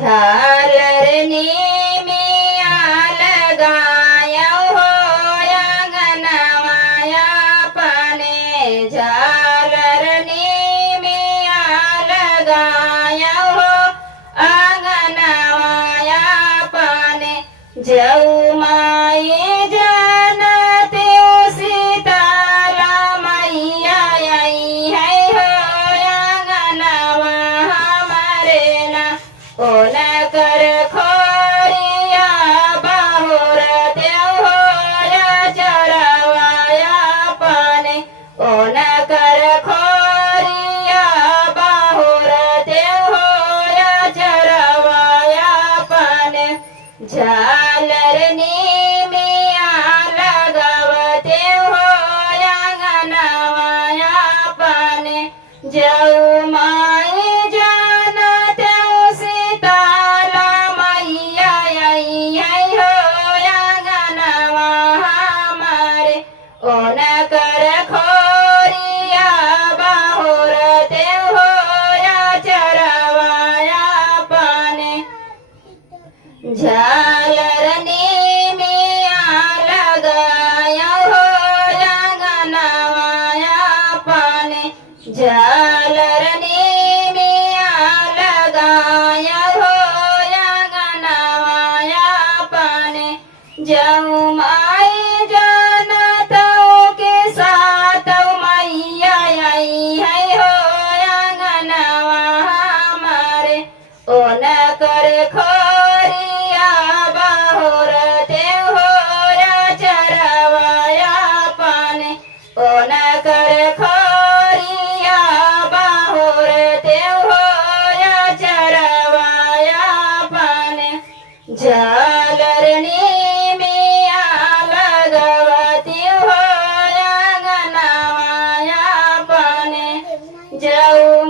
झालर मिया लगाया हो आंगनवाया पाने झालर मिया लगाया हो आंगनवाया पाने जऊ माए जानते सीतारा मैया आई है हो आंगनवा हमारे ना कोन कर खोरिया बाहुर देव होया चरवाया पाने कोन कर खोरिया बाहुर देव होया चरवाया पाने झालर मिया लगावते हो आंगनवाया पाने जऊ माए जानते सीताला मैया आई है हो आंगनवा हमारे ओन कर खोरिया बाहुर देव होया चरवाया पाने झालर मिया लगाया हो आंगनवाया पाने झालर मिया लगाया हो आंगनवाया पाने जऊ माए जानतों के साथ मैया आई है हो आंगनवा हमारे ओन कर खोरिया बाहुर देव होया चरवाया पाने ओन कर खोरिया बाहुर देव होया चरवाया पाने झालर मिया लगवती हो आंगनवाया पाने जऊ